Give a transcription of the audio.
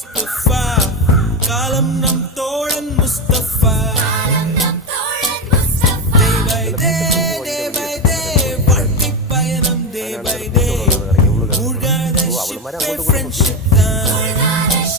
முஸ்தபா காலம் நம் தோழன் முஸ்தபா டே பை டே வாழ்க்கை பயணம் டே பை டே மூழ்காத ஷிப்பை ஃப்ரெண்ட்ஷிப் தான்